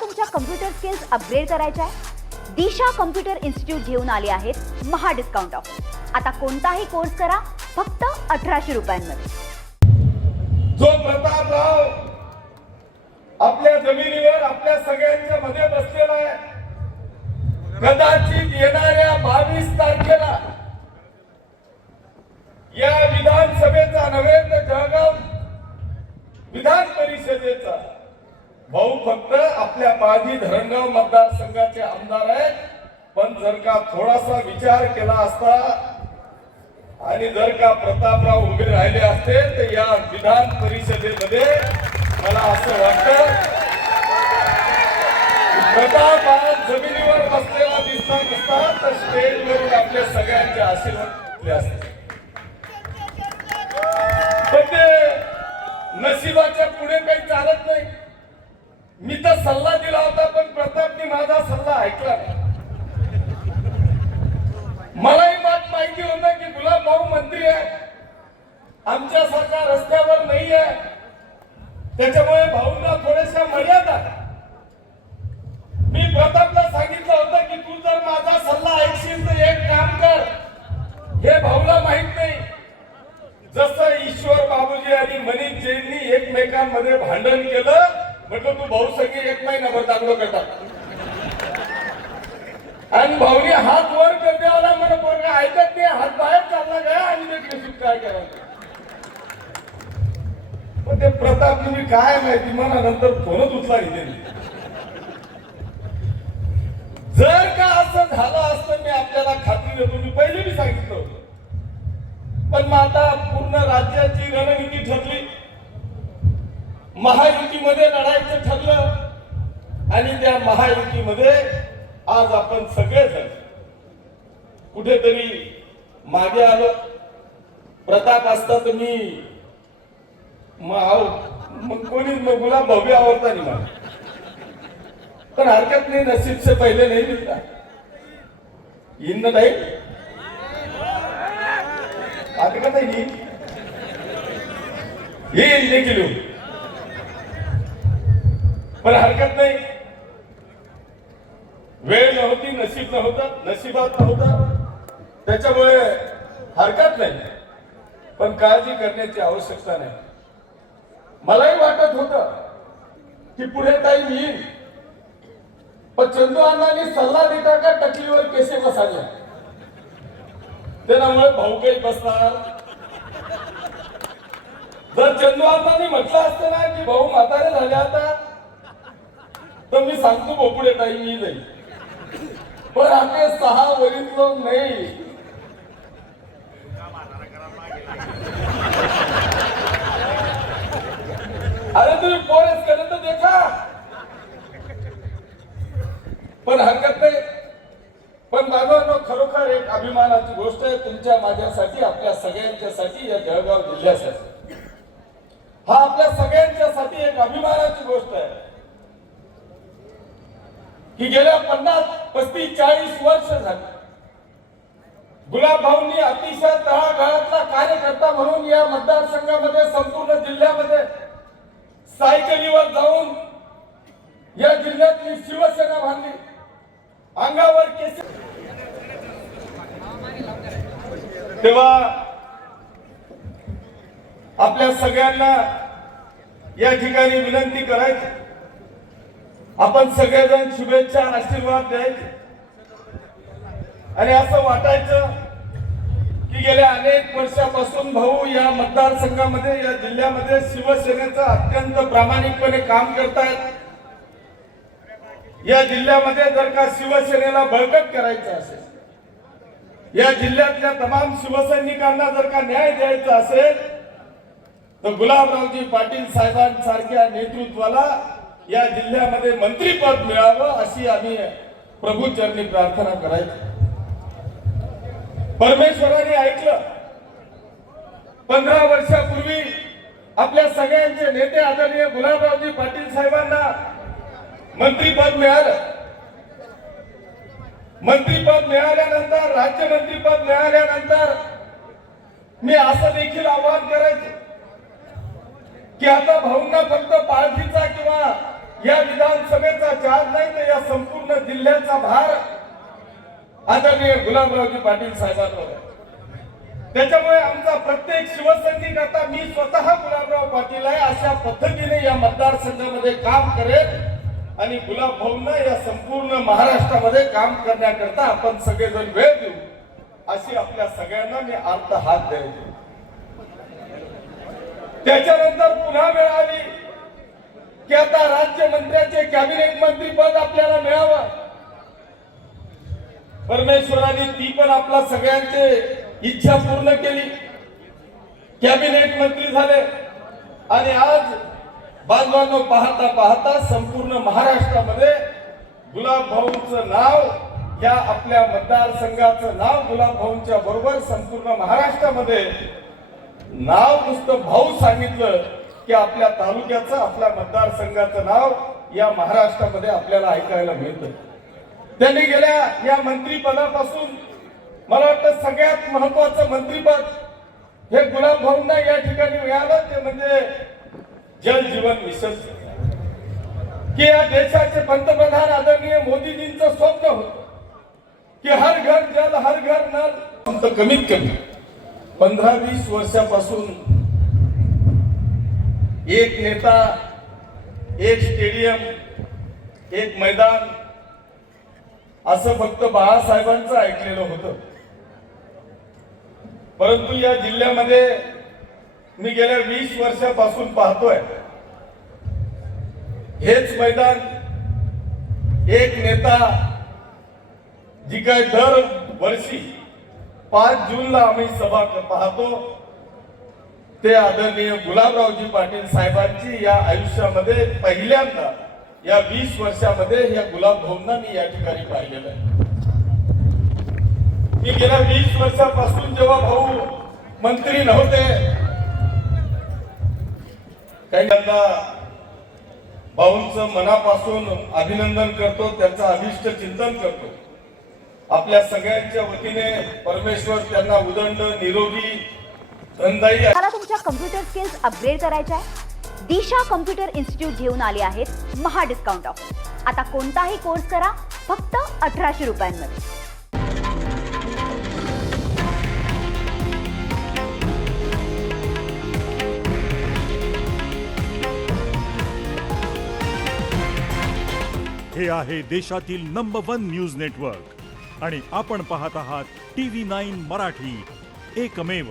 तुमच्या computer skills upgrade करायच्या आहे? दिशा कम्प्युटर इन्स्टिट्यूट घेऊन आले आहेत महा डिस्काउंट ऑफर। आता कोणताही कोर्स करा फक्त 1800 रुपयांमध्ये। जो प्रतापराव आपल्या जमिनीवर आपल्या सगळ्यांच्या मध्ये बसलेला आहे, कदाचित येणाऱ्या 22 तारखेला या विधानसभेचा नव्हे तर जळगाव विधान परिषदेचा भाऊ फक्त आपल्या बाजी धरणगाव मतदारसंघाचे आमदार आहेत। पण जर का थोडासा विचार केला असता आणि जर का प्रतापराव उभे राहिले असते तर या विधान परिषदेमध्ये मला असं वाटतं प्रताप आज जमिनीवर बसलेला दिसला नसता तर स्टेजवरून आपल्या सगळ्यांचे आशीर्वाद घेतले असते। पण ते नशिबाच्या पुढे काही चालत नाही। मी तर सल्ला दिला होता पण प्रतापने माझा सल्ला ऐकला नाही। मलाही बात माहिती होतं की गुलाब भाऊ मंत्री आहे, आमच्यासारखा रस्त्यावर नाही आहे, त्याच्यामुळे भाऊंना थोड्याशा मर्यादा। मी प्रतापला सांगितलं होतं की तू जर माझा सल्ला ऐकशील तर एक काम कर, हे भाऊला माहित नाही, जसं ईश्वर बाबूजी आणि मनीष जैननी एकमेकांमध्ये भांडण केलं, म्हटलं तू भाऊ सगळे एक महिनाभर दांगडो करतात आणि भाऊने हात वर कर द्यावा मला पोरगा ऐकत नाही, हात बाहेर चालला गया आणि ते काय करायचं। पण ते प्रताप तुम्ही काय माहिती मला नंतर फोनच उचला घेतली। जर का असं झालं असतं मी आपल्याला खात्री देतो, मी पहिले मी सांगितलं होतं, पण मग आता पूर्ण राज्याची रणनीती ठरली, महायुतीमध्ये लढायचं ठरलं आणि त्या महायुतीमध्ये आज आपण सगळेजण कुठेतरी मागे आलो। प्रताप असता तर मी मग कोणी गुलाब भाऊ आवडता नाही मला, पण हरकत नाही, नसीब से पहले नहीं मिलता। इन नाही आता का नाही ये किलो, पण हरकत नाही, वेळ नव्हती, नशीब नव्हतं, नशिबात नव्हतं, त्याच्यामुळे हरकत नाही, पण काळजी करण्याची आवश्यकता नाही। मलाही वाटत होतं की पुढे टाइम येईल, पण चंदू अण्णांनी सल्ला देता का टकलीवर केसे बसायला, त्यामुळे भाऊ काही बसणार। जर चंदू अण्णांनी म्हटलं असतं ना की भाऊ म्हातारे झाले आता, तर मी सांगतो भाऊ पुढे टाइम येईल, पण आपले 6 वरिष्ठ लोक नाही। अरे तुम्ही पोरेस केलं तर देखा, पण हरकत नाही। पण बाबांनो, खरोखर एक अभिमानाची गोष्ट आहे तुमच्या माझ्यासाठी, आपल्या सगळ्यांच्यासाठी, या जळगाव जिल्ह्यासाठी, हा आपल्या सगळ्यांच्यासाठी एक अभिमानाची गोष्ट आहे की गेल्या 50, 35, 40 वर्ष झाली गुलाब भाऊंनी अतिशय तळागाळातला कार्यकर्ता म्हणून या मतदारसंघामध्ये, संपूर्ण जिल्ह्यामध्ये सायकलीवर जाऊन या जिल्ह्यातली शिवसेना बांधली, अंगावर केस। तेव्हा आपल्या सगळ्यांना या ठिकाणी विनंती करायची, आपण सगळेजण शुभेच्छा आशीर्वाद द्यायचे आणि असं वाटायचं की गेल्या अनेक वर्षापासून भाऊ या मतदारसंघामध्ये, या जिल्ह्यामध्ये शिवसेनेचं अत्यंत प्रामाणिकपणे काम करतायत। या जिल्ह्यामध्ये जर का शिवसेनेला बळकट करायचं असेल, या जिल्ह्यातल्या तमाम शिवसैनिकांना जर का न्याय द्यायचा असेल, तर गुलाबरावजी पाटील साहेबांसारख्या नेतृत्वाला या जिल्ह्यामध्ये मंत्रीपद मिळावं अशी आम्ही प्रभूचरणी प्रार्थना करायची। परमेश्वराने ऐकलं। 15 वर्षापूर्वी आपल्या सगळ्यांचे नेते आदरणीय गुलाबरावजी पाटील साहेबांना मंत्रीपद मिळालं। मंत्रीपद मिळाल्यानंतर, राज्यमंत्रीपद मिळाल्यानंतर मी असं देखील आवाहन करायचो की आता भाऊंना फक्त पालखीचा किंवा या विधानसभेचा चार्ज नाही तर या संपूर्ण जिल्ह्याचा भार आदरणीय गुलाबरावजी पाटील साहेबांवर आहे. त्याच्यामुळे आमचा प्रत्येक शिवसैनिक आता मी स्वतः गुलाबराव पाटील आहे अशा पद्धतीने या मतदारसंघामध्ये काम करेल आणि गुलाब भाऊंना या संपूर्ण महाराष्ट्रामध्ये काम करण्याकरता आपण सगळेजण वेळ देऊ अशी आपल्या सगळ्यांना मी अर्थ हात द्यायचे. त्याच्यानंतर पुन्हा वेळ आली की आता राज्यमंत्र्याचे कॅबिनेट मंत्रीपद आपल्याला मिळावं. परमेश्वराने ती पण आपला सगळ्यांचे इच्छा पूर्ण केली. कॅबिनेट मंत्री झाले आणि आज बांधवांनो पाहता पाहता संपूर्ण महाराष्ट्रामध्ये गुलाब भाऊंचं नाव या आपल्या मतदारसंघाचं नाव गुलाब भाऊंच्या बरोबर संपूर्ण महाराष्ट्रामध्ये नाव नुसतं भाऊ सांगितलं की आपल्या तालुक्याचं आपल्या मतदारसंघाचं नाव या महाराष्ट्रामध्ये आपल्याला ऐकायला मिळतं. त्यांनी गेल्या या मंत्रीपदापासून मला वाटतं सगळ्यात महत्वाचं मंत्रीपद हे गुलाब भाऊंना या ठिकाणी मिळालं ते म्हणजे जल जीवन मिशन. की या देशाचे पंतप्रधान आदरणीय मोदीजींचं स्वप्न होतं की हर घर जल हर घर नल. कमीत कमी 15-20 वर्षापासून एक नेता, एक स्टेडियम, एक मैदान असं फक्त बाळासाहेबांचं ऐकलेलं होतं. परंतु या जिल्ह्यामध्ये मी गेल्या 20 वर्षापासून पाहतोय हेच मैदान, एक नेता, जी काय दर वर्षी 5 जूनला आम्ही सभा पाहतो ते आदरणीय गुलाबरावजी पाटील साहेबांची या आयुष्यामध्ये पहिल्यांदा या 20 वर्षामध्ये या गुलाब भाऊंना मी या ठिकाणी पाहिलेलं आहे. मी गेल्या 20 वर्षापासून जेव्हा भाऊ मंत्री नव्हते पहिल्यांदा भाऊंचं मनापासून अभिनंदन करतो, त्यांचं अभिष्ट चिंतन करतो. आपल्या सगळ्यांच्या वतीने परमेश्वर त्यांना उदंड निरोगी धनदायी. मला तुमच्या कम्प्युटर स्किल्स अपग्रेड करायच्या आहे? दिशा कम्प्युटर इन्स्टिट्यूट घेऊन आले आहेत महा डिस्काउंट ऑफर. आता कोणताही कोर्स करा फक्त 1800 रुपयांमध्ये. हे आहे देशातील नंबर 1 न्यूज नेटवर्क आणि आपण पाहत आहात TV9 मराठी, एकमेव.